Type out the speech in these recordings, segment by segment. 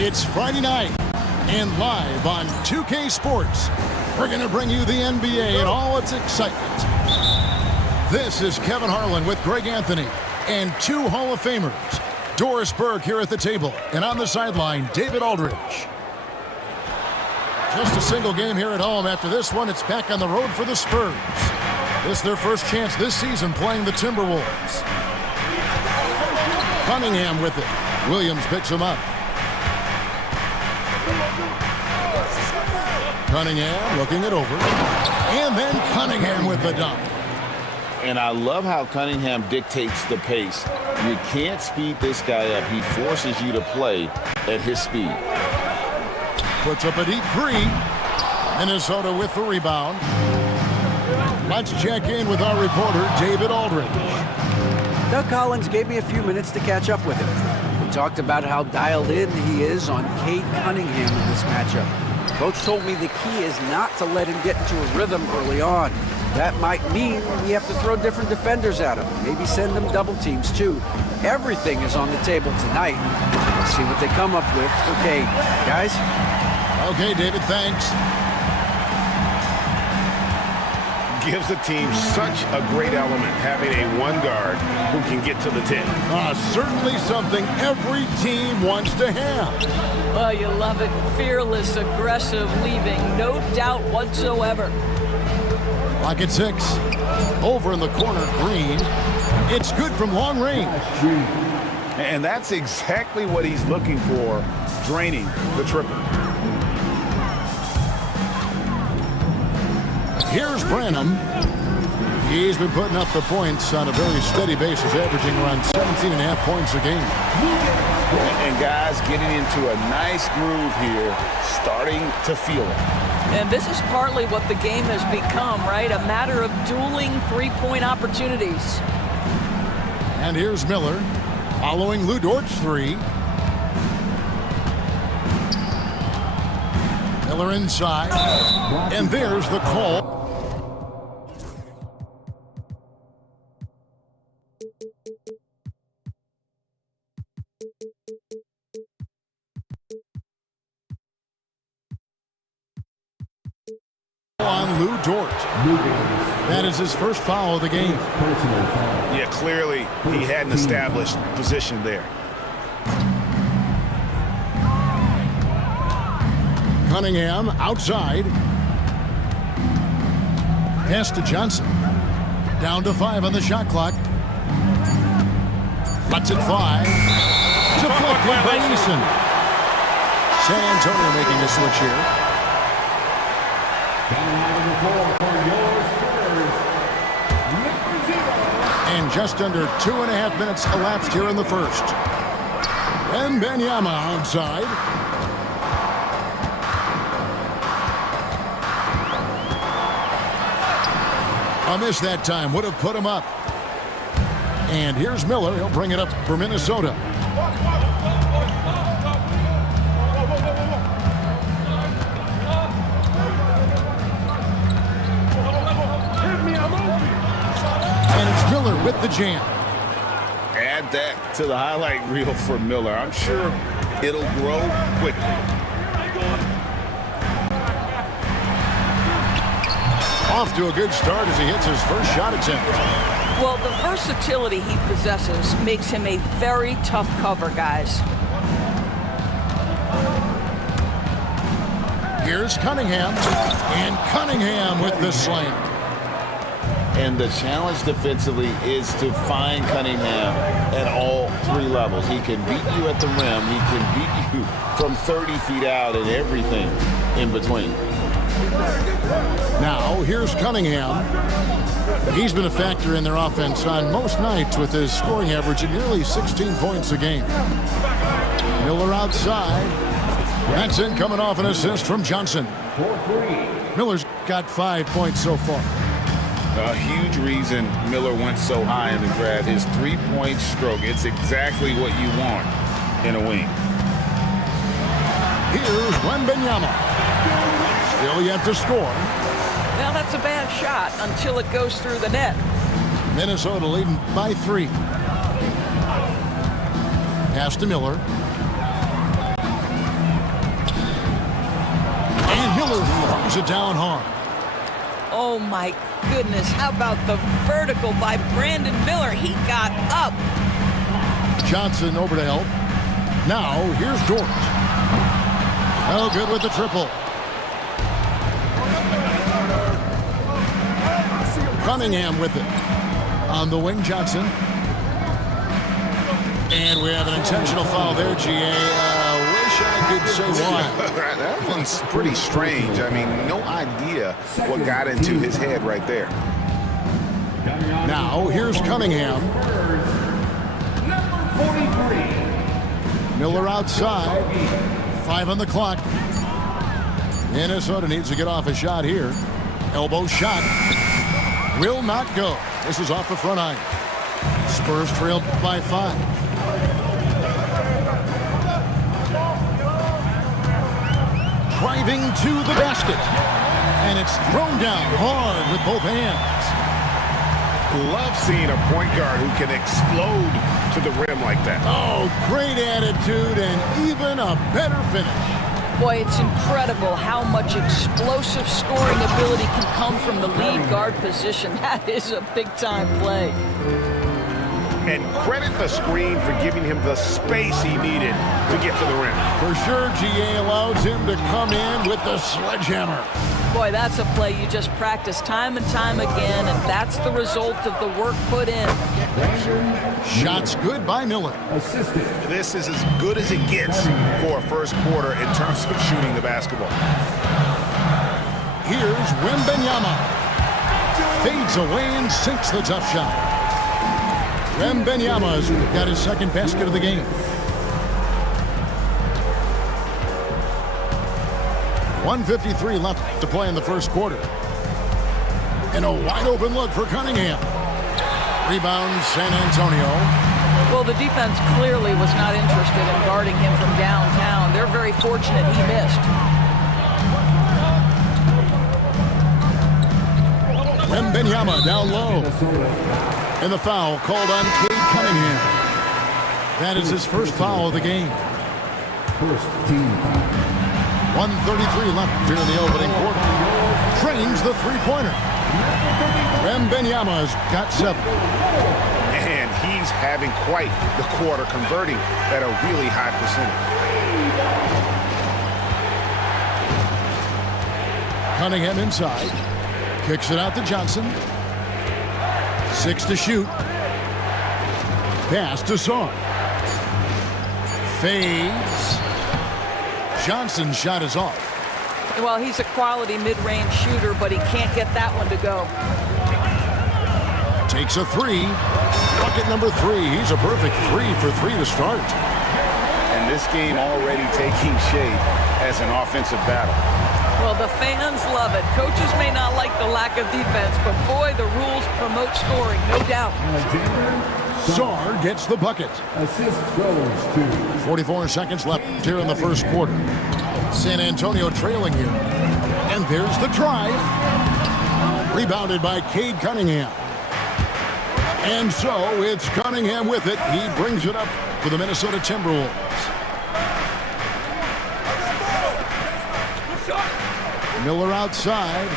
It's Friday night, and live on 2K Sports, we're going to bring you the NBA and all its excitement. This is Kevin Harlan with Greg Anthony and two Hall of Famers, Doris Burke here at the table, and on the sideline, David Aldridge. Just a single game here at home. After this one, it's back on the road for the Spurs. This is their first chance this season playing the Timberwolves. Cunningham with it. Williams picks him up. Cunningham looking it over. And then Cunningham with the dunk. And I love how Cunningham dictates the pace. You can't speed this guy up. He forces you to play at his speed. Puts up a deep three. Minnesota with the rebound. Let's check in with our reporter, David Aldridge. Doug Collins gave me a few minutes to catch up with him. We talked about how dialed in he is on Cade Cunningham in this matchup. Coach told me the key is not to let him get into a rhythm early on. That might mean we have to throw different defenders at him. Maybe send them double teams too. Everything is on the table tonight. Let's see what they come up with for Cade. Guys? Okay, David, thanks. Gives the team such a great element having a one guard who can get to the 10. Certainly something every team wants to have. Well, you love it. Fearless, aggressive, leaving no doubt whatsoever. Clock at 6. Over in the corner, Green. It's good from long range. And that's exactly what he's looking for, draining the triple. Here's Branham. He's been putting up the points on a very steady basis, averaging around 17.5 points a game. And guys getting into a nice groove here, starting to feel it. And this is partly what the game has become, right? A matter of dueling three-point opportunities. And here's Miller, following Lou Dort's three. Miller inside. And there's the call. On Lou Dort. That is his first foul of the game. Yeah, clearly he hadn't established position there. Cunningham outside. Pass to Johnson. Down to 5 on the shot clock. Lets it fly. Deflected by Eason. San Antonio making a switch here. And just under 2.5 minutes elapsed here in the first. And Benyama outside. A miss that time would have put him up. And here's Miller. He'll bring it up for Minnesota. And it's Miller with the jam. Add that to the highlight reel for Miller. I'm sure it'll grow quickly. Off to a good start as he hits his first shot attempt. Well, the versatility he possesses makes him a very tough cover, guys. Here's Cunningham. And Cunningham with the slam. And the challenge defensively is to find Cunningham at all 3 levels. He can beat you at the rim. He can beat you from 30 feet out and everything in between. Now, here's Cunningham. He's been a factor in their offense on most nights with his scoring average of nearly 16 points a game. Miller outside. That's in, coming off an assist from Johnson. Miller's got 5 points so far. A huge reason Miller went so high in the draft, his three-point stroke. It's exactly what you want in a wing. Here's Wembanyama. Still yet to score. Now that's a bad shot until it goes through the net. Minnesota leading by 3. Pass to Miller. Miller throws it down hard. Oh my goodness, how about the vertical by Brandon Miller? He got up. Johnson over to help. Now here's George. Oh, good with the triple. Cunningham with it. On the wing, Johnson. And we have an intentional foul there, GA. Wish I could say why. That one's pretty strange. I mean, no idea what got into his head right there. Now, here's Cunningham. Miller outside. 5 on the clock. Minnesota needs to get off a shot here. Elbow shot. Will not go. This is off the front iron. Spurs trailed by 5. Driving to the basket. And it's thrown down hard with both hands. Love seeing a point guard who can explode to the rim like that. Oh, great attitude and even a better finish. Boy, it's incredible how much explosive scoring ability can come from the lead guard position. That is a big-time play. And credit the screen for giving him the space he needed to get to the rim. For sure, GA allows him to come in with the sledgehammer. Boy, that's a play you just practice time and time again, and that's the result of the work put in. Shots good by Miller. This is as good as it gets for a first quarter in terms of shooting the basketball. Here's Wembanyama. Fades away and sinks the tough shot. Wembanyama's got his second basket of the game. 1:53 left to play in the first quarter. And a wide open look for Cunningham. Rebound San Antonio. Well, the defense clearly was not interested in guarding him from downtown. They're very fortunate he missed. Wembanyama down low. And the foul called on Cade Cunningham. That is his first foul of the game. First team foul. 1:33 left here in the opening quarter. Trains the three-pointer. Wembanyama's got 7. And he's having quite the quarter, converting at a really high percentage. Cunningham inside. Kicks it out to Johnson. 6 to shoot. Pass to Saar. Fades. Johnson's shot is off. Well, he's a quality mid-range shooter, but he can't get that one to go. Takes a 3. Bucket number 3. He's a perfect 3 for 3 to start. And this game already taking shape as an offensive battle. Well, the fans love it. Coaches may not like the lack of defense, but boy, the rules promote scoring, no doubt. Saar gets the bucket. Assist goes to 44 seconds left here in the first quarter. San Antonio trailing here. And there's the drive. Rebounded by Cade Cunningham. And so it's Cunningham with it. He brings it up for the Minnesota Timberwolves. Miller outside.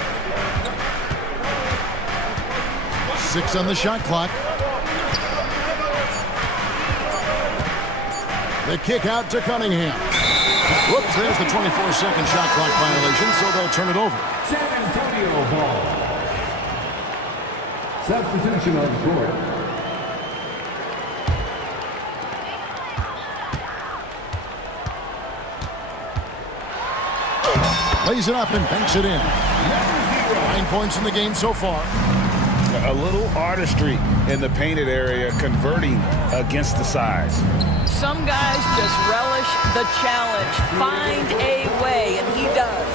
6 on the shot clock. The kick out to Cunningham. Whoops, there's the 24-second shot clock violation, so they'll turn it over. San Antonio ball. Substitution on the court. Lays it up and banks it in. 9 points in the game so far. A little artistry in the painted area, converting against the size. Some guys just relish the challenge. Find a way, and he does.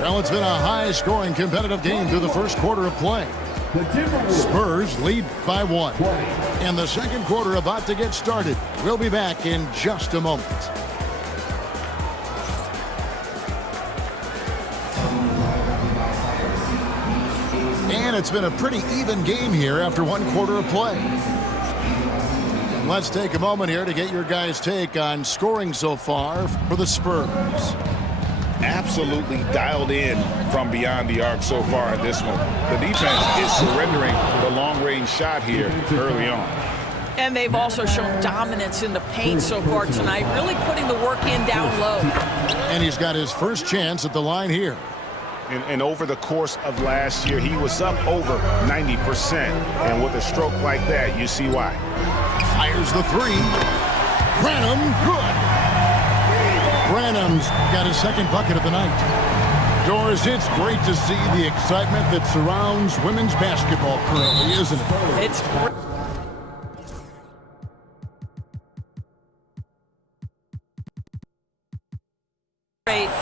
Well, it's been a high-scoring competitive game through the first quarter of play. The Timberwolves. Spurs lead by 1. And the second quarter about to get started. We'll be back in just a moment. And it's been a pretty even game here after 1 quarter of play. And let's take a moment here to get your guys' take on scoring so far for the Spurs. absolutely dialed in from beyond the arc so far in this one. The defense is surrendering the long-range shot here early on. And they've also shown dominance in the paint so far tonight, really putting the work in down low. And he's got his first chance at the line here. And over the course of last year, he was up over 90%. And with a stroke like that, you see why. Fires the three. Branham, good. Branham's got his second bucket of the night. Doris, it's great to see the excitement that surrounds women's basketball currently, isn't it? It's great.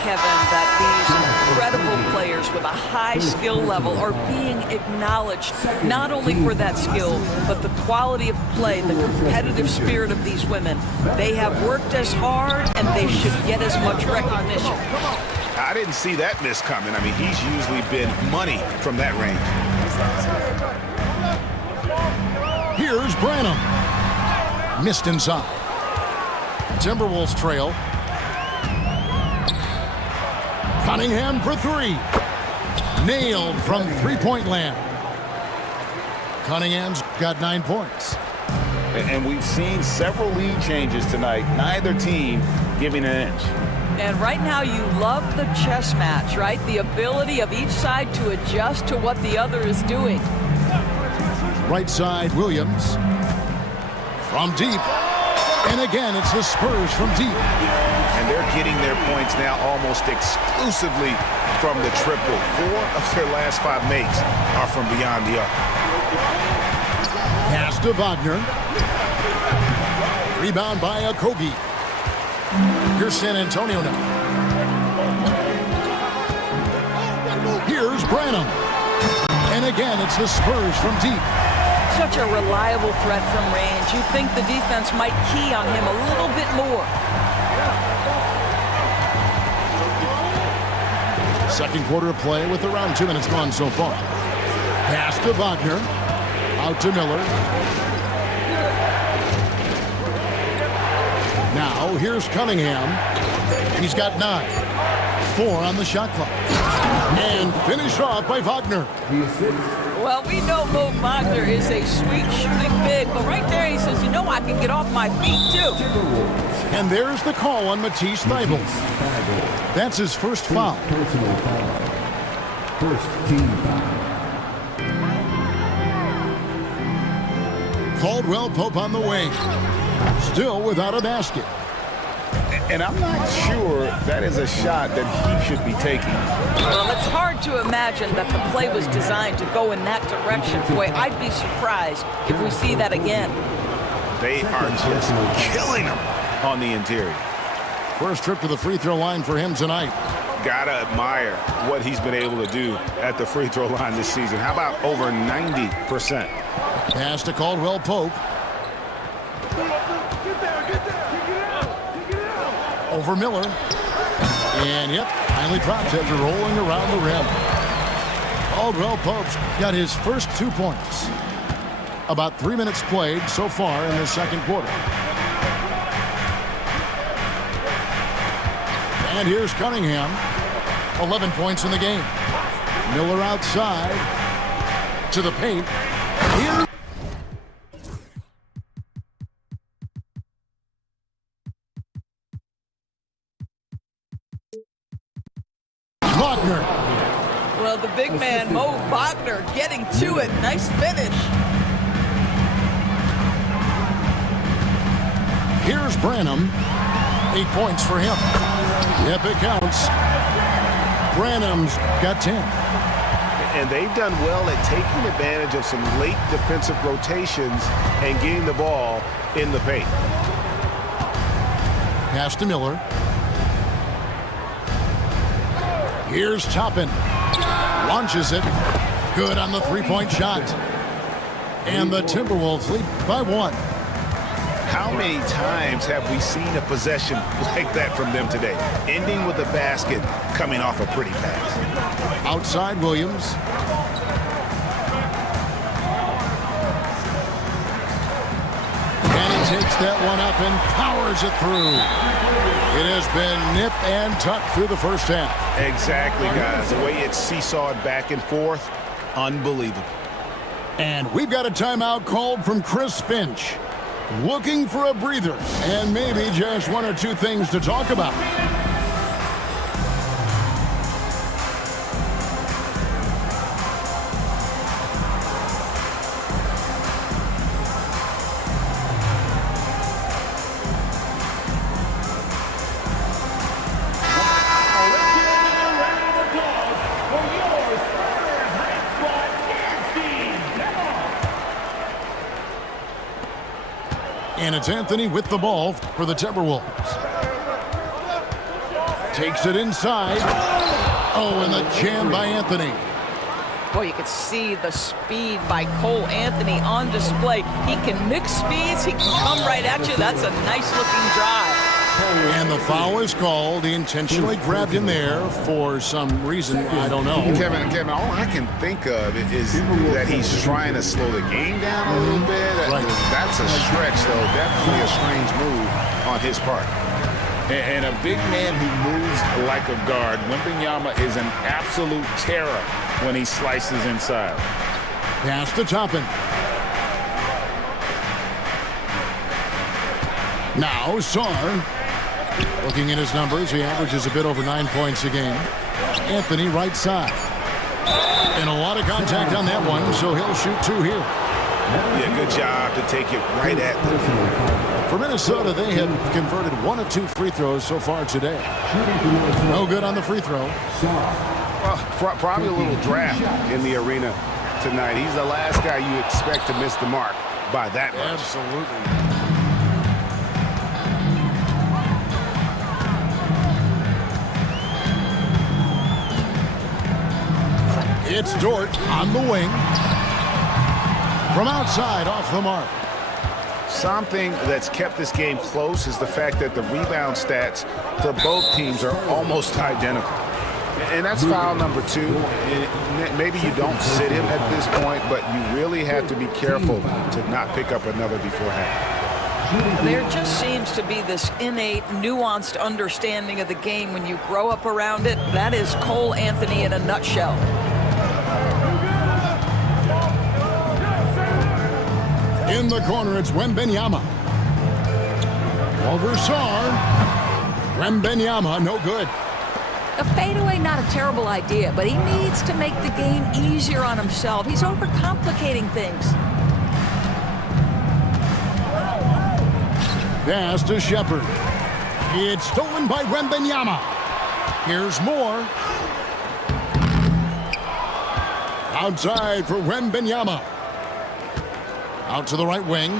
Kevin, that these incredible players with a high skill level are being acknowledged not only for that skill, but the quality of play, the competitive spirit of these women. They have worked as hard, and they should get as much recognition. I didn't see that miss coming. I mean, he's usually been money from that range. Here's Branham. Missed inside. Timberwolves trail. Cunningham for three. Nailed from three-point land. Cunningham's got 9 points. And we've seen several lead changes tonight. Neither team giving an inch. And right now you love the chess match, right? The ability of each side to adjust to what the other is doing. Right side, Williams. From deep. And again, it's the Spurs from deep. And they're getting their points now almost exclusively from the triple. 4 of their last 5 makes are from beyond the arc. Pass to Wagner. Rebound by Okogie. Here's San Antonio now. Here's Branham. And again, it's the Spurs from deep. Such a reliable threat from range. You'd think the defense might key on him a little bit more. Second quarter of play with around 2 minutes gone so far. Pass to Wagner. Out to Miller. Now, here's Cunningham. He's got 9. 4 on the shot clock. And finished off by Wagner. Well, we know Mo Wagner is a sweet shooting big, but right there he says, you know, I can get off my feet too. And there's the call on Matisse Thybulle. That's his first foul. Personal foul. First team foul. Caldwell Pope on the wing. Still without a basket. And I'm not sure that is a shot that he should be taking. Well, it's hard to imagine that the play was designed to go in that direction. Boy, I'd be surprised if we see that again. They are just killing him on the interior. First trip to the free throw line for him tonight. Gotta admire what he's been able to do at the free throw line this season. How about over 90%? Pass to Caldwell Pope. Over Miller. And yep, finally drops after rolling around the rim. Caldwell Pope's got his first 2 points. About 3 minutes played so far in the second quarter. And here's Cunningham. 11 points in the game. Miller outside to the paint. Here. Wagner. Well, the big man, Mo Wagner, getting to it. Nice finish. Here's Branham. 8 points for him. Yep, it counts. Branham's got 10. And they've done well at taking advantage of some late defensive rotations and getting the ball in the paint. Pass to Miller. Here's Toppin. Launches it. Good on the three-point shot. And the Timberwolves lead by 1. How many times have we seen a possession like that from them today? Ending with a basket, coming off a pretty pass. Outside Williams. And he takes that one up and powers it through. It has been nip and tuck through the first half. Exactly, guys. The way it's seesawed back and forth, unbelievable. And we've got a timeout called from Chris Finch. Looking for a breather and maybe just one or two things to talk about. And it's Anthony with the ball for the Timberwolves. Takes it inside. Oh, and the jam by Anthony. Boy, you can see the speed by Cole Anthony on display. He can mix speeds. He can come right at you. That's a nice-looking drive. And the foul is called. He intentionally grabbed him there for some reason. I don't know. Kevin, all I can think of is that he's trying to slow the game down a little bit. Right. That's a stretch, though. Definitely a strange move on his part. And a big man who moves like a guard, Wembanyama is an absolute terror when he slices inside. Pass to Toppin. Now Sarr. Looking at his numbers, he averages a bit over 9 points a game. Anthony right side. And a lot of contact on that one, so he'll shoot two here. Yeah, good job to take it right at them. For Minnesota, they had converted 1 of 2 free throws so far today. No good on the free throw. Well, probably a little draft in the arena tonight. He's the last guy you expect to miss the mark by that much. Absolutely. It's Dort on the wing. From outside, off the mark. Something that's kept this game close is the fact that the rebound stats for both teams are almost identical. And that's foul number 2. Maybe you don't sit him at this point, but you really have to be careful to not pick up another beforehand. There just seems to be this innate, nuanced understanding of the game when you grow up around it. That is Cole Anthony in a nutshell. In the corner, it's Wembanyama. Over Sarr. Wembanyama, no good. A fadeaway, not a terrible idea, but he needs to make the game easier on himself. He's overcomplicating things. Pass to Shepard. It's stolen by Wembanyama. Here's more. Outside for Wembanyama. Out to the right wing.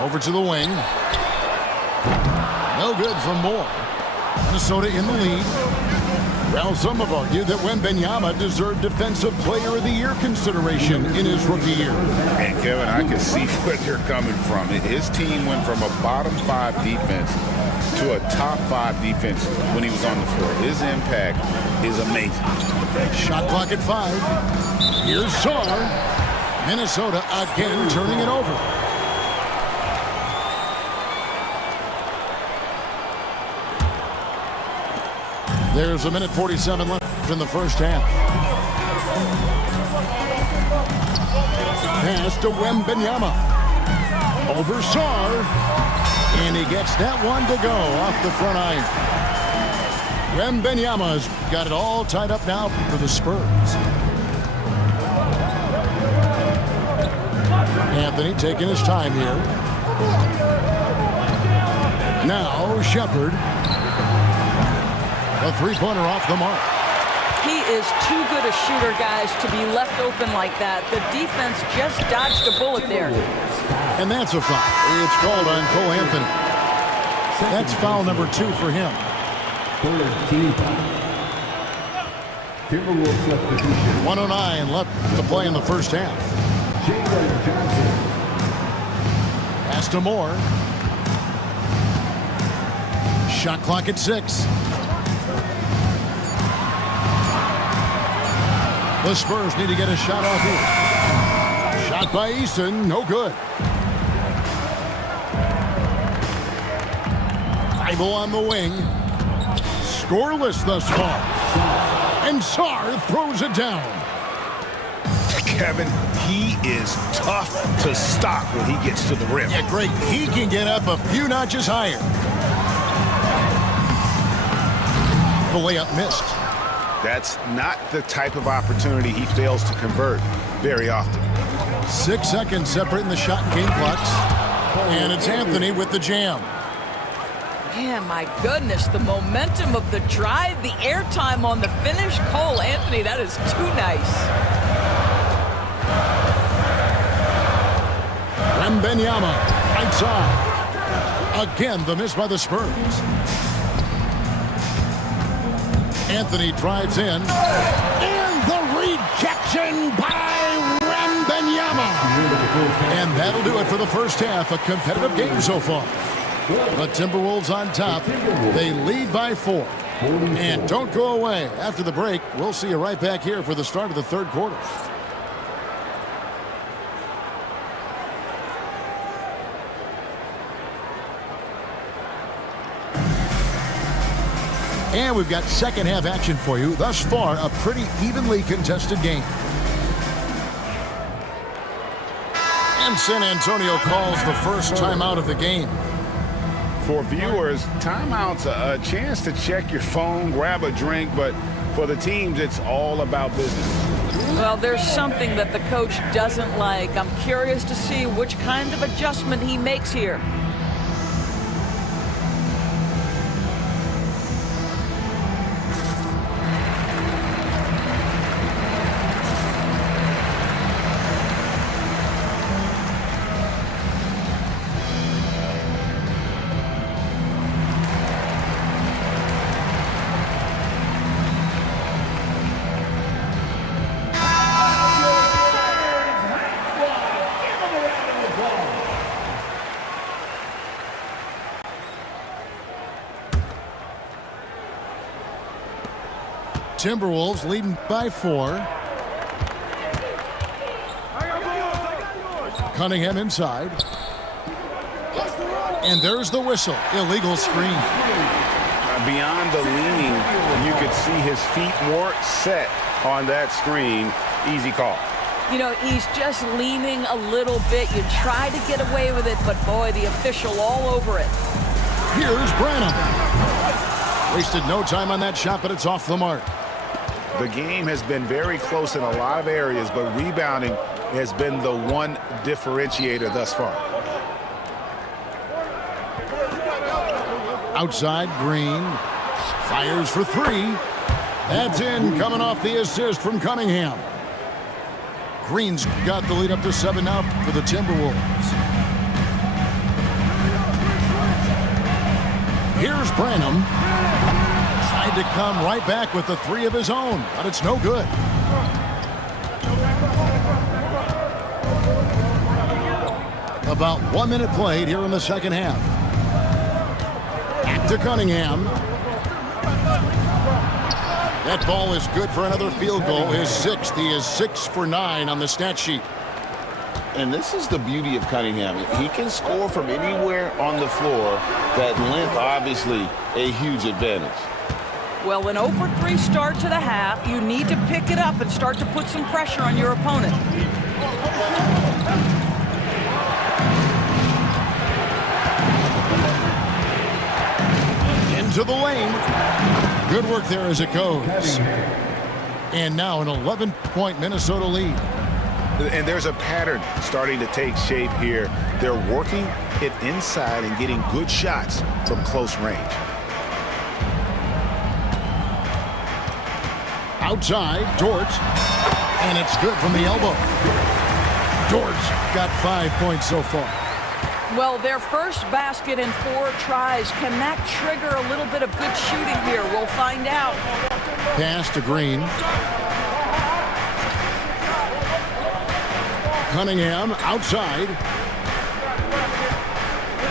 Over to the wing. No good for Moore. Minnesota in the lead. Well, some have argued that Wembanyama deserved Defensive Player of the Year consideration in his rookie year. And Kevin, I can see where you're coming from. His team went from a bottom 5 defense to a top 5 defense when he was on the floor. His impact is amazing. Shot clock at 5. Here's Sarr. Minnesota again turning it over. There's 1:47 left in the first half. Pass to Wembanyama. Over Sarr. And he gets that one to go off the front iron. Wembanyama's got it all tied up now for the Spurs. Anthony taking his time here. Now Shepard. A three-pointer off the mark. He is too good a shooter, guys, to be left open like that. The defense just dodged a bullet there. And that's a foul. It's called on Cole Anthony. That's foul number 2 for him. Timberwolves substitution. 1:09 left to play in the first half. Pass to Moore. Shot clock at 6. The Spurs need to get a shot off here. Shot by Easton, no good. Bible on the wing. Scoreless thus far. And Sarr throws it down. Kevin, he is tough to stop when he gets to the rim. Yeah, great. He can get up a few notches higher. The layup missed. That's not the type of opportunity he fails to convert very often. 6 seconds separating the shot and game clocks. And it's Anthony with the jam. Man, my goodness, the momentum of the drive, the airtime on the finish. Cole Anthony, that is too nice. Wembanyama, right side. Again, the miss by the Spurs. Anthony drives in. And the rejection by Wembanyama. And that'll do it for the first half. A competitive game so far. The Timberwolves on top. They lead by 4. And don't go away. After the break, we'll see you right back here for the start of the third quarter. And we've got second half action for you. Thus far, a pretty evenly contested game. And San Antonio calls the first timeout of the game. For viewers, timeout's a chance to check your phone, grab a drink, but for the teams, it's all about business. Well, there's something that the coach doesn't like. I'm curious to see which kind of adjustment he makes here. Timberwolves leading by 4. Cunningham inside. And there's the whistle. Illegal screen. Beyond the leaning, you could see his feet more set on that screen. Easy call. You know, he's just leaning a little bit. You try to get away with it, but boy, the official all over it. Here's Branham. Wasted no time on that shot, but it's off the mark. The game has been very close in a lot of areas, but rebounding has been the one differentiator thus far. Outside, Green. Fires for 3. That's in, coming off the assist from Cunningham. Green's got the lead up to 7 now for the Timberwolves. Here's Branham. Tried to come right back with the 3 of his own, but it's no good. About 1 minute played here in the second half. Back to Cunningham. That ball is good for another field goal, his 6th. He is 6 for 9 on the stat sheet. And this is the beauty of Cunningham. He can score from anywhere on the floor. That length, obviously, a huge advantage. Well, an 0-for-3 start to the half. You need to pick it up and start to put some pressure on your opponent. Into the lane. Good work there as it goes. And now an 11-point Minnesota lead. And there's a pattern starting to take shape here. They're working it inside and getting good shots from close range. Outside, Dort. And it's good from the elbow. Dort got 5 points so far. Well, their first basket in 4 tries. Can that trigger a little bit of good shooting here? We'll find out. Pass to Green. Cunningham outside.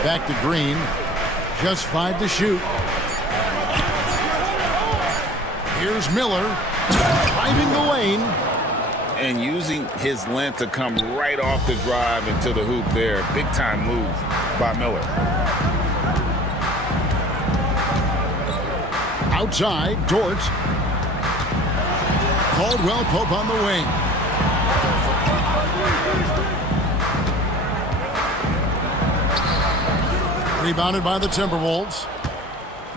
Back to Green. Just 5 to shoot. Here's Miller. Driving the lane. And using his length to come right off the drive into the hoop there. Big time move by Miller. Outside, Dort. Caldwell Pope on the wing. Rebounded by the Timberwolves.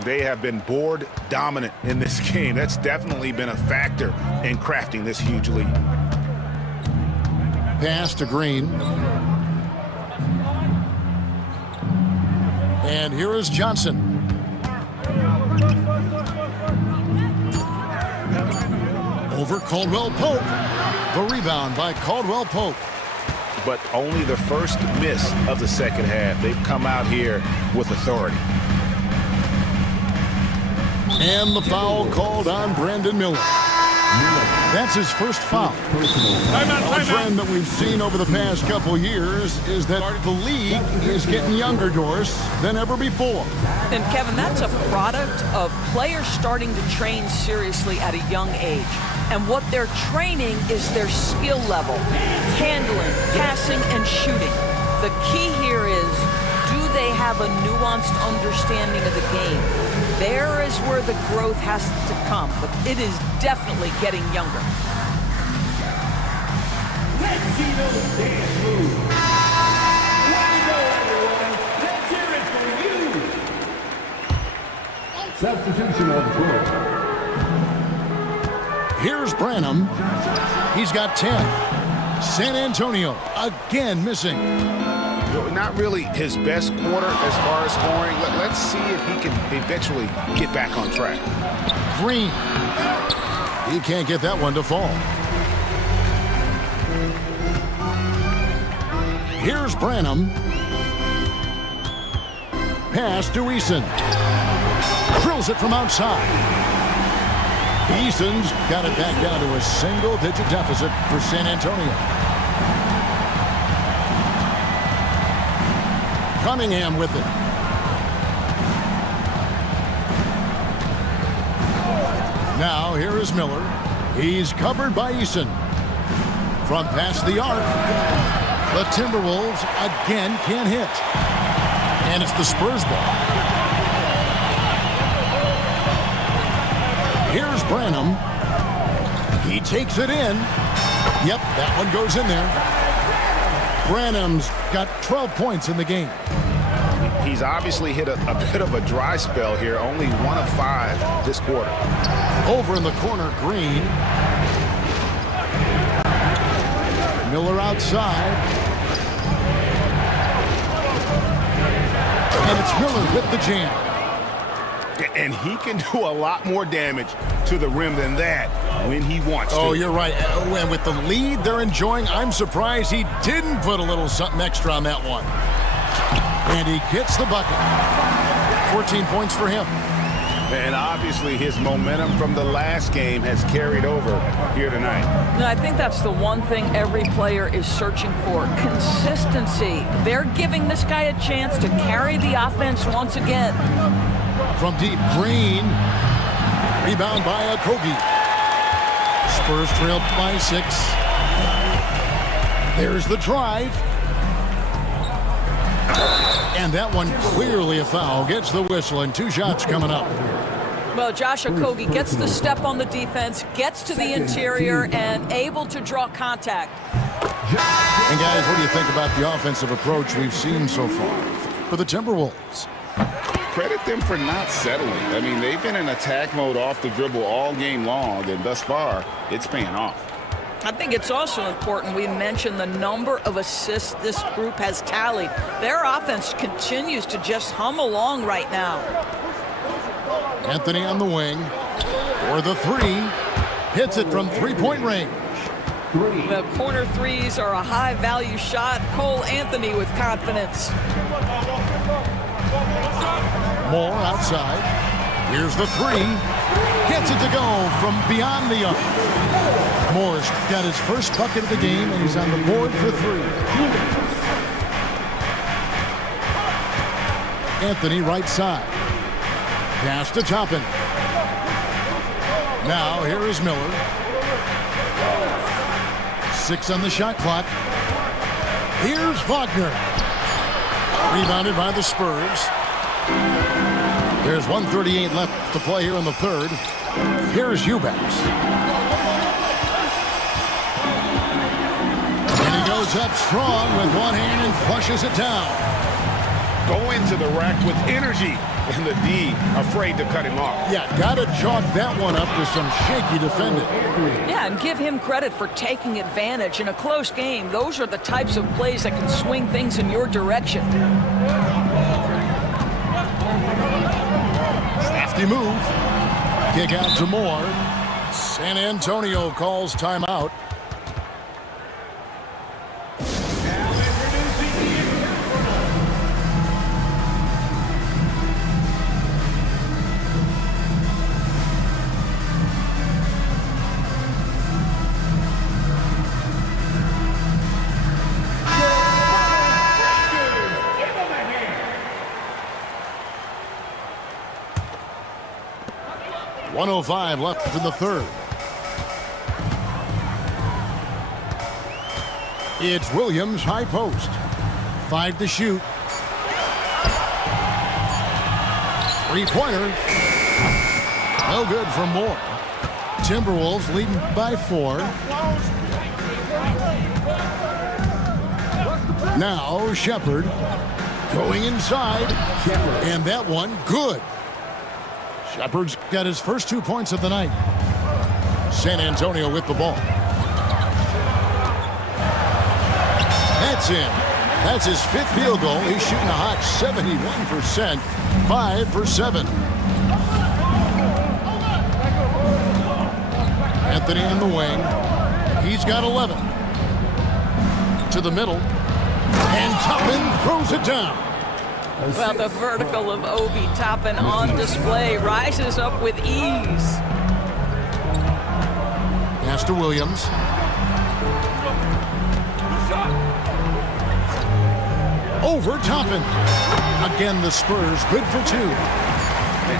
They have been board dominant in this game. That's definitely been a factor in crafting this huge lead. Pass to Green. And here is Johnson. Over Caldwell Pope. The rebound by Caldwell Pope. But only the first miss of the second half. They've come out here with authority. And the foul called on Brandon Miller. That's his first foul. A trend that we've seen over the past couple years is that the league is getting younger, Doris, than ever before. And Kevin, that's a product of players starting to train seriously at a young age. And what they're training is their skill level, handling, passing, and shooting. The key here is, do they have a nuanced understanding of the game? There is where the growth has to come, but it is definitely getting younger. Let's see those dance moves. Way to go, everyone. Let's hear it for you. Substitution on the court. Here's Branham. He's got 10. San Antonio again missing. Not really his best quarter as far as scoring. Let's see if he can eventually get back on track. Green. He can't get that one to fall. Here's Branham. Pass to Eason. Drills it from outside. Eason's got it back down to a single-digit deficit for San Antonio. Cunningham with it. Now here is Miller. He's covered by Eason. From past the arc, the Timberwolves again can't hit. And it's the Spurs ball. Here's Branham. He takes it in. Yep, that one goes in there. Branham's got 12 points in the game. He's obviously hit a bit of a dry spell here. Only 1 of 5 this quarter. Over in the corner, Green. Miller outside. And it's Miller with the jam. And he can do a lot more damage to the rim than that when he wants to. Oh, you're right. And with the lead they're enjoying, I'm surprised he didn't put a little something extra on that one. And he gets the bucket. 14 points for him. And obviously his momentum from the last game has carried over here tonight. No, I think that's the one thing every player is searching for. Consistency. They're giving this guy a chance to carry the offense once again. From deep, Green. Rebound by Okogie. Spurs trailed by 6. There's the drive. And that one clearly a foul. Gets the whistle and 2 shots coming up. Well, Josh Okogie gets the step on the defense, gets to the interior, and able to draw contact. And guys, what do you think about the offensive approach we've seen so far for the Timberwolves? Credit them for not settling. I mean, they've been in attack mode off the dribble all game long, and thus far, it's paying off. I think it's also important we mention the number of assists this group has tallied. Their offense continues to just hum along right now. Anthony on the wing for the 3. Hits it from 3-point range. The corner threes are a high-value shot. Cole Anthony with confidence. Moore outside. Here's the 3. Gets it to go from beyond the arc. Moore's got his first bucket of the game, and he's on the board for 3. Anthony right side. Pass to Toppin. Now here is Miller. 6 on the shot clock. Here's Wagner. Rebounded by the Spurs. There's 1:38 left to play here in the third. Here's Eubanks. And he goes up strong with one hand and flushes it down. Go into the rack with energy, and the D afraid to cut him off. Yeah, got to chalk that one up to some shaky defending. Yeah, and give him credit for taking advantage in a close game. Those are the types of plays that can swing things in your direction. Safety move. Kick out to Moore. San Antonio calls timeout. Give him a hand. 1:05 left in the third. It's Williams, high post. 5 to shoot. Three-pointer. No good for Moore. Timberwolves leading by 4. Now Shepard going inside. And that one good. Shepard's got his first 2 points of the night. San Antonio with the ball. That's in. That's his 5th field goal. He's shooting a hot 71%. 5 for 7. Anthony on the wing. He's got 11. To the middle. And Toppin throws it down. Well, the vertical of Obi Toppin on display rises up with ease. Pass to Williams. Over Toppin. Again, the Spurs good for 2.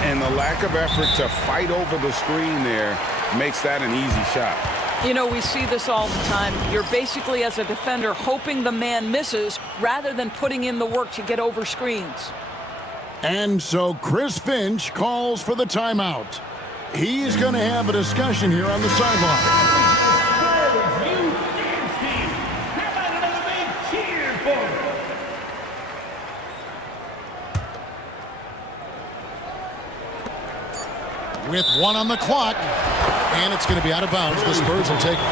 And the lack of effort to fight over the screen there makes that an easy shot. You know, we see this all the time. You're basically, as a defender, hoping the man misses rather than putting in the work to get over screens. And so Chris Finch calls for the timeout. He's going to have a discussion here on the sideline. Spurs, you dance team. How about another big cheer for them? With 1 on the clock. And it's going to be out of bounds. The Spurs will take it.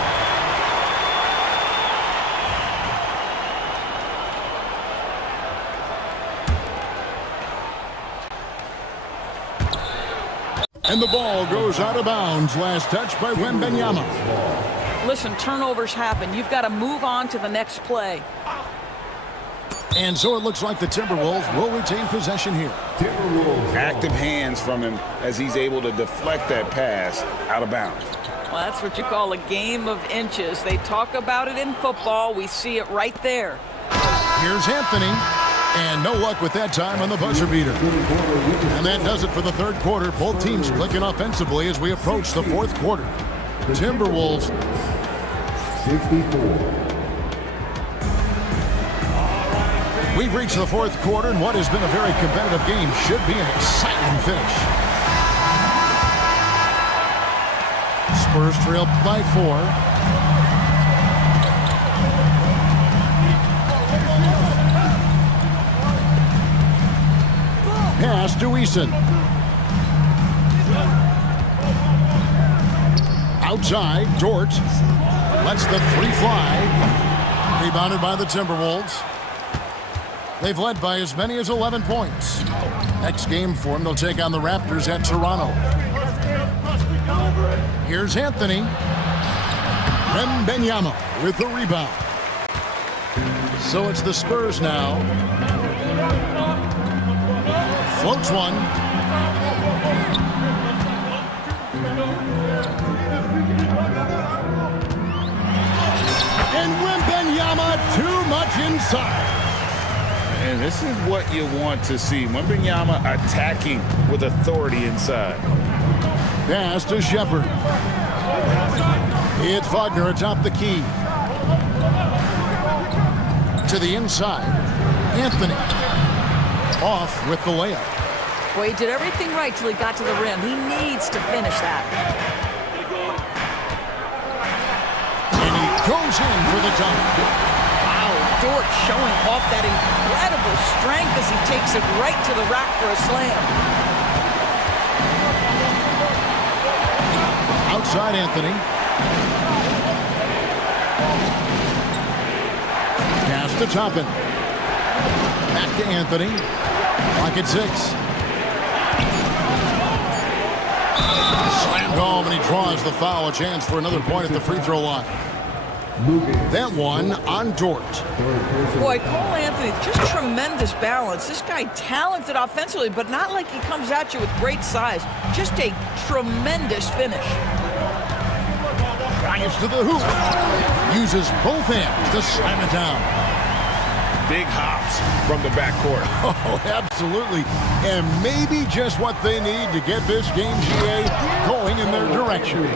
And the ball goes out of bounds. Last touch by Wembanyama. Listen, turnovers happen. You've got to move on to the next play. And so it looks like the Timberwolves will retain possession here. Active hands from him as he's able to deflect that pass out of bounds. Well, that's what you call a game of inches. They talk about it in football. We see it right there. Here's Anthony. And no luck with that time on the buzzer beater. And that does it for the third quarter. Both teams clicking offensively as we approach the fourth quarter. Timberwolves 64. We've reached the fourth quarter, and what has been a very competitive game should be an exciting finish. Spurs trail by 4. Pass to Eason. Outside, Dort lets the 3 fly. Rebounded by the Timberwolves. They've led by as many as 11 points. Next game for them, they'll take on the Raptors at Toronto. Here's Anthony. Wembanyama with the rebound. So it's the Spurs now. Floats one. And Wembanyama too much inside. And this is what you want to see. Wembanyama attacking with authority inside. Pass to Shepard. It's Wagner atop the key. To the inside. Anthony. Off with the layup. Boy, he did everything right till he got to the rim. He needs to finish that. And he goes in for the dunk. Wow, Dort showing off that incredible strength as he takes it right to the rack for a slam. Outside Anthony. Pass to Toppin. Back to Anthony. Clock at 6. Slammed home, and he draws the foul. A chance for another point at the free throw line. That one on Dort. Boy, Cole Anthony, just tremendous balance. This guy talented offensively, but not like he comes at you with great size. Just a tremendous finish. Drives to the hoop. Uses both hands to slam it down. Big hops from the backcourt. Oh, absolutely. And maybe just what they need to get this game, GA, going in their direction.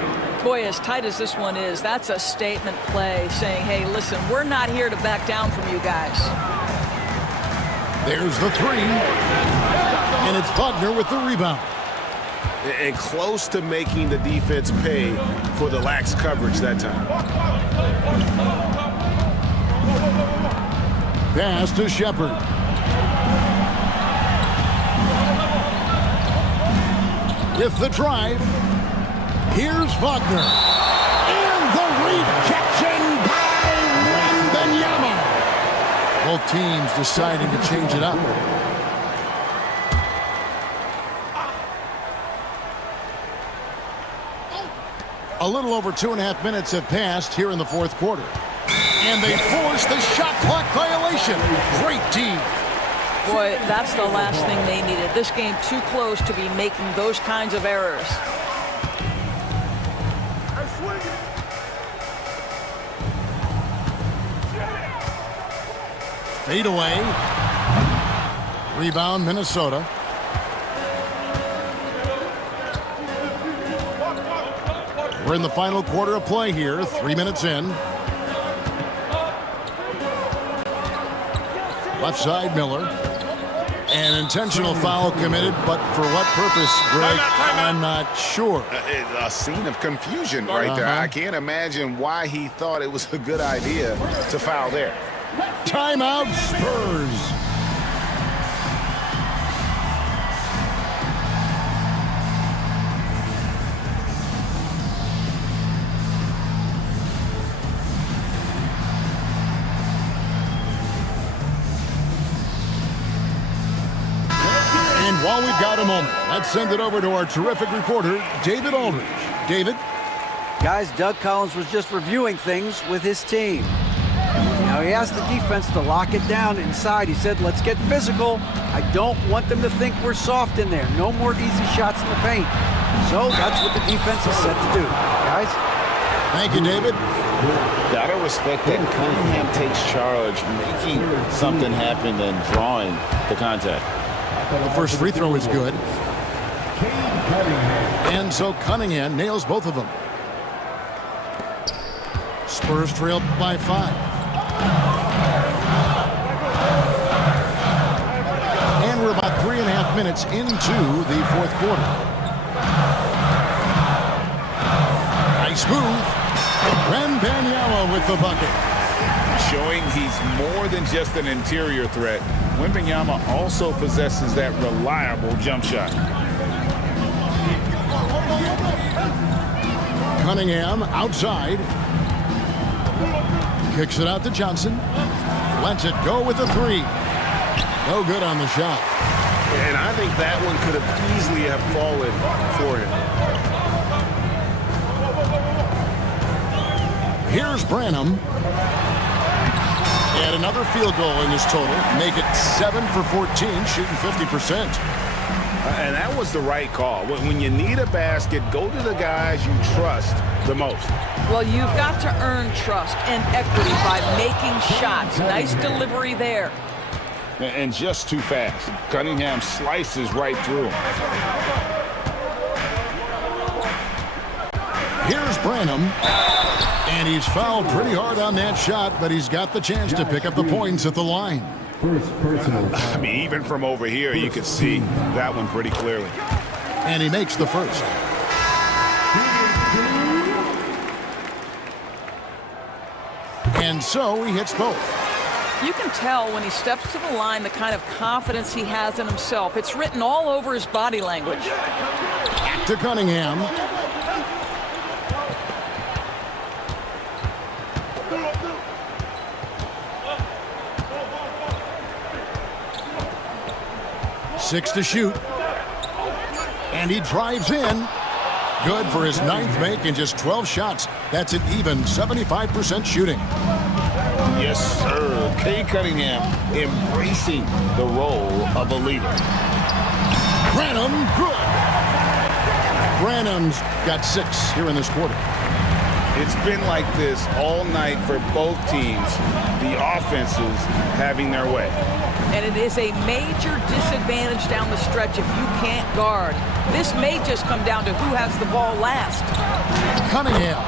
Boy, as tight as this one is, that's a statement play saying, hey, listen, we're not here to back down from you guys. There's the three. And it's Wagner with the rebound. And close to making the defense pay for the lax coverage that time. Pass to Shepard. With the drive, here's Wagner. And the rejection by Wembanyama. Both teams deciding to change it up. A little over 2.5 minutes have passed here in the fourth quarter. And they force the shot clock violation. Great team. Boy, that's the last thing they needed. This game too close to be making those kinds of errors. Fade away. Rebound, Minnesota. We're in the final quarter of play here, 3 minutes in. Left side, Miller. An intentional foul committed, but for what purpose, Greg? I'm not sure. A scene of confusion right there. I can't imagine why he thought it was a good idea to foul there. Timeout, Spurs. And while we've got a moment, let's send it over to our terrific reporter, David Aldridge. David? Guys, Doug Collins was just reviewing things with his team. Now he asked the defense to lock it down inside. He said, let's get physical. I don't want them to think we're soft in there. No more easy shots in the paint. So that's what the defense is set to do. Guys? Thank you, David. Gotta respect that Cunningham takes charge, making something happen and drawing the contact. The first free throw is good. And so Cunningham nails both of them. Spurs trailed by 5. And we're about 3.5 minutes into the fourth quarter. Nice move. Wembanyama with the bucket. Showing he's more than just an interior threat. Wembanyama also possesses that reliable jump shot. Cunningham outside. Kicks it out to Johnson. Lets it go with the 3. No good on the shot. And I think that one could have easily have fallen for him. Here's Branham. And another field goal in this total. Make it 7 for 14, shooting 50%. And that was the right call. When you need a basket, go to the guys you trust the most. Well, you've got to earn trust and equity by making shots. Nice delivery there. And just too fast. Cunningham slices right through him. Here's Branham. And he's fouled pretty hard on that shot, but he's got the chance to pick up the points at the line. First personal. I mean, even from over here, you can see that one pretty clearly. And he makes the first. And so he hits both. You can tell when he steps to the line the kind of confidence he has in himself. It's written all over his body language. Back to Cunningham. Six to shoot. And he drives in. Good for his 9th make in just 12 shots. That's an even 75% shooting. Yes, sir. Kay Cunningham embracing the role of a leader. Branham, good. Branham's got 6 here in this quarter. It's been like this all night for both teams. The offenses having their way. And it is a major disadvantage down the stretch if you can't guard. This may just come down to who has the ball last. Cunningham.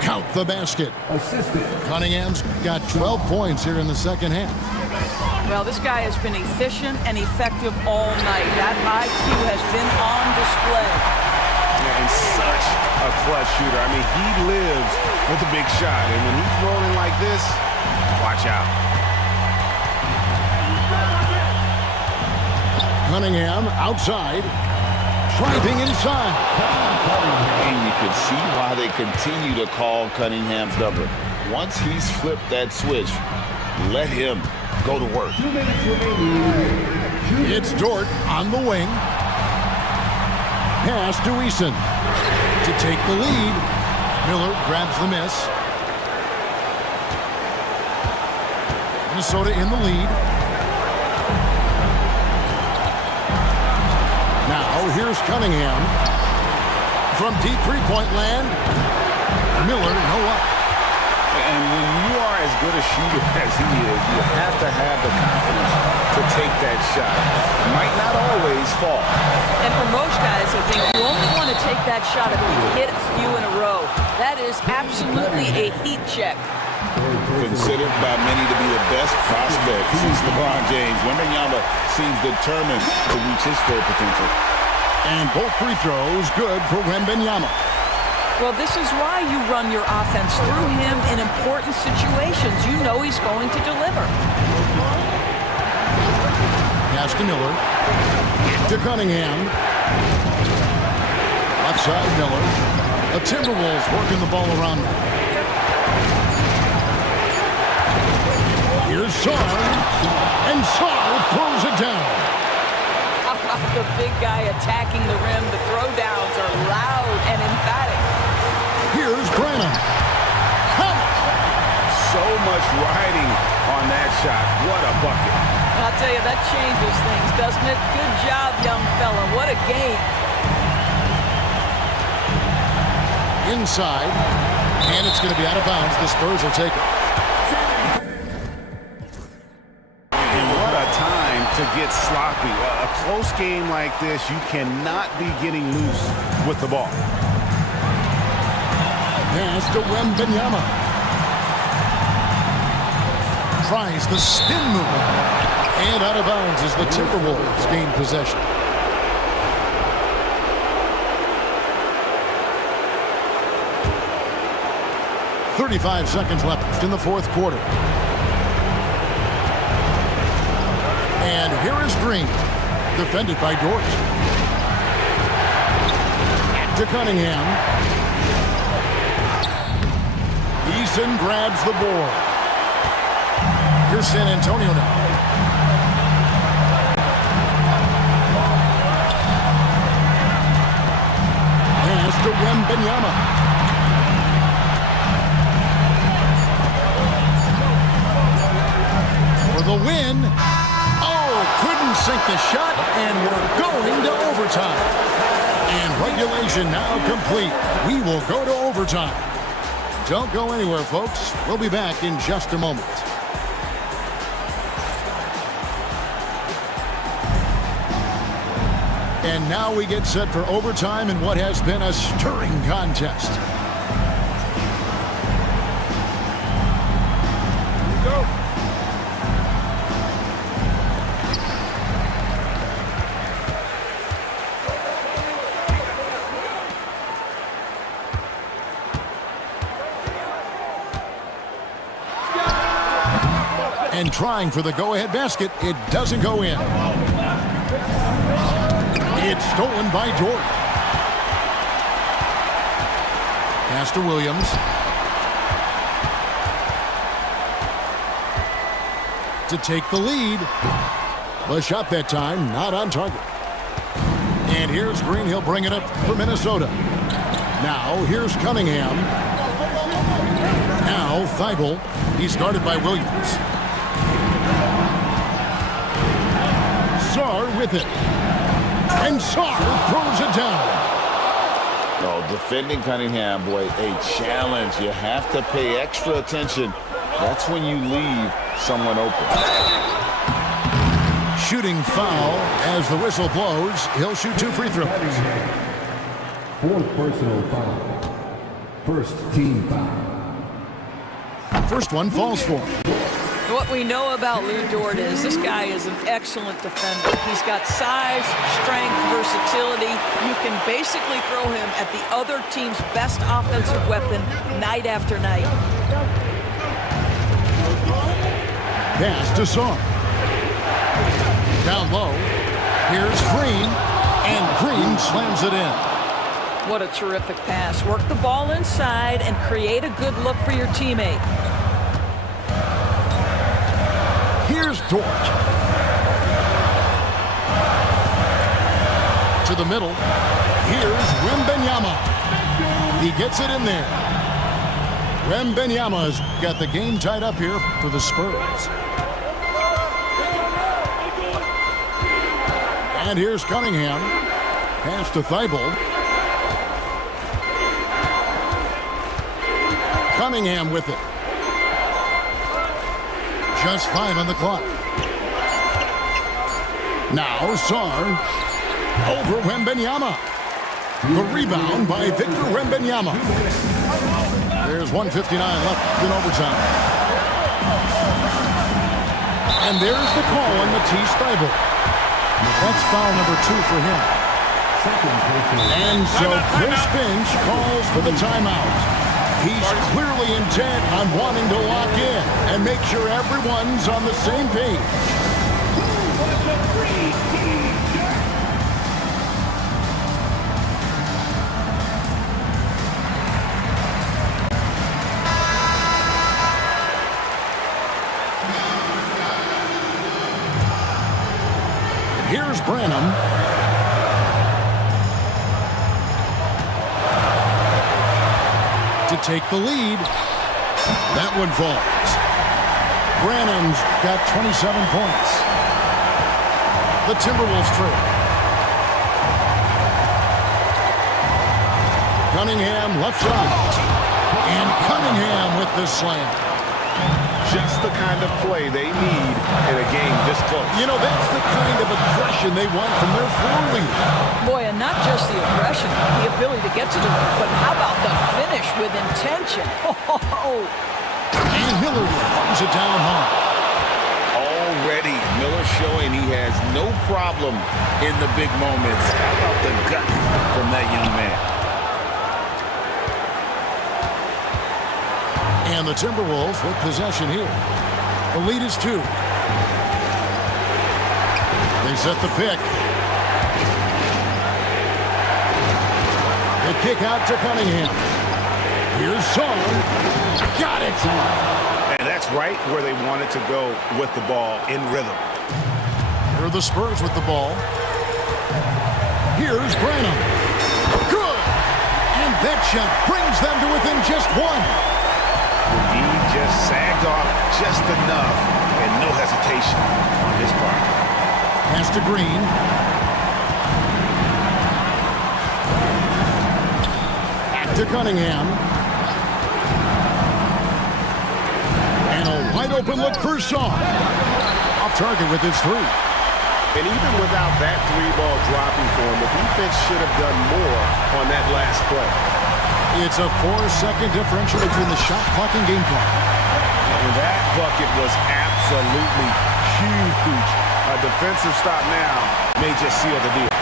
Count the basket. Assistant. Cunningham's got 12 points here in the second half. Well, this guy has been efficient and effective all night. That IQ has been on display. And such a clutch shooter. I mean, he lives with a big shot. And when he's rolling like this, watch out. Cunningham outside. Driving inside. And you can see why they continue to call Cunningham's number. Once he's flipped that switch, let him go to work. 2 minutes remaining. It's Dort on the wing. Pass to Eason to take the lead. Miller grabs the miss. Minnesota in the lead. Now here's Cunningham from deep three-point land. Miller, no luck. And when you are as good a shooter as he is, you have to have the confidence to take that shot. Might not always fall. And for most guys, I think you only want to take that shot if you hit a few in a row. That is absolutely a heat check. Considered by many to be the best prospect since LeBron James, Wembanyama seems determined to reach his full potential. And both free throws good for Wembanyama. Well, this is why you run your offense through him in important situations. You know he's going to deliver. Pass to Miller. To Cunningham. Left side, Miller. The Timberwolves working the ball around them. Here's Sarr. And Sarr throws it down. The big guy attacking the rim. The throwdowns are loud and emphatic. Here's Branham. So much riding on that shot. What a bucket. I'll tell you, that changes things, doesn't it? Good job, young fella. What a game. Inside. And it's going to be out of bounds. The Spurs will take it. And what a time to get sloppy. A close game like this, you cannot be getting loose with the ball. Pass to Wembanyama. Tries the spin move. And out of bounds as the Timberwolves gain possession. .35 seconds left in the fourth quarter. And here is Green. Defended by Dort. To Cunningham. Eason grabs the board. Here's San Antonio now. Pass to Wembanyama. For the win. Oh, couldn't sink the shot, and we're going to overtime. And regulation now complete. We will go to overtime. Don't go anywhere, folks. We'll be back in just a moment. And now we get set for overtime in what has been a stirring contest. Cunningham trying for the go-ahead basket. It doesn't go in. It's stolen by George. Pass to Williams. To take the lead. The shot that time, not on target. And here's Green. He'll bring it up for Minnesota. Now, here's Cunningham. Now, Thibault. He's guarded by Williams. Sarr with it. And Sarr throws it down. Oh, defending Cunningham, boy, a challenge. You have to pay extra attention. That's when you leave someone open. Shooting foul as the whistle blows. He'll shoot 2 free throws. 4th personal foul. First team foul. First one falls for him. What we know about Lou Dort is this guy is an excellent defender. He's got size, strength, versatility. You can basically throw him at the other team's best offensive weapon night after night. Pass to Sarr. Down low. Here's Green. And Green slams it in. What a terrific pass. Work the ball inside and create a good look for your teammate. Here's Dort. To the middle. Here's Wembanyama. He gets it in there. Wembanyama's got the game tied up here for the Spurs. And here's Cunningham. Pass to Thibault. Cunningham with it. Just 5 on the clock. Now Sarr over Wembanyama. The rebound by Victor Wembanyama. There's 1:59 left in overtime. And there's the call on Matisse Thybulle. That's foul number 2 for him. And so Chris Finch calls for the timeout. He's clearly intent on wanting to lock in and make sure everyone's on the same page. Here's Branham. To take the lead. That one falls. Branham's got 27 points. The Timberwolves trail. Cunningham left side. And Cunningham with the slam. Just the kind of play they need in a game this close. You know, that's the kind of aggression they want from their floor leader. Boy, and not just the aggression, the ability to get to the rim, but how about the finish with intention? And Miller throws it down hard. Already, Miller showing he has no problem in the big moments. How about the gut from that young man? And the Timberwolves with possession here. The lead is 2. They set the pick. The kick out to Cunningham. Here's Sarr. Got it. And that's right where they wanted to go with the ball, in rhythm. Here are the Spurs with the ball. Here's Branham. Good. And that shot brings them to within just 1. He just sagged off just enough and no hesitation on his part. Pass to Green. Back to Cunningham. And a wide open look for Sarr. Off target with his 3. And even without that 3-ball dropping for him, the defense should have done more on that last play. It's a 4-second differential between the shot clock and game clock. And that bucket was absolutely huge. A defensive stop now may just seal the deal.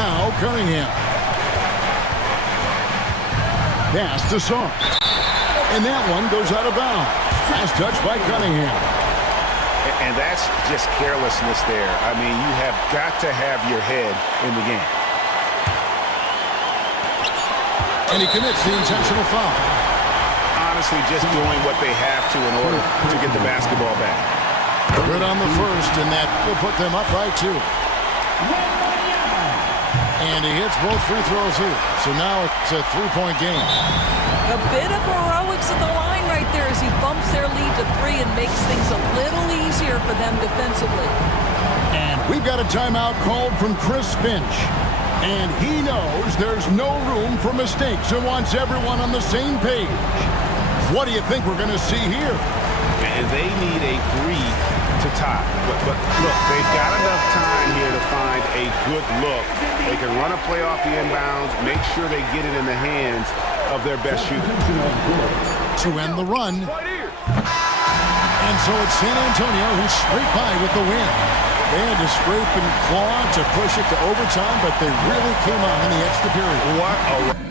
Now Cunningham. Pass to Sarr. And that one goes out of bounds. Last touch by Cunningham. And that's just carelessness there. I mean, you have got to have your head in the game. And he commits the intentional foul. Honestly, just doing what they have to in order to get the basketball back. Good on the first, and that will put them up by 2. And he hits both free throws here. So now it's a 3-point game. A bit of heroics at the line right there as he bumps their lead to 3 and makes things a little easier for them defensively. And we've got a timeout called from Chris Finch. And he knows there's no room for mistakes and wants everyone on the same page. What do you think we're going to see here? And they need a 3 to tie. But look, they've got enough time here to find a good look. They can run a play off the inbounds, make sure they get it in the hands of their best shooter. To end the run. And so it's San Antonio who's straight by with the win. They had to scrape and claw to push it to overtime, but they really came on in the extra period. What a...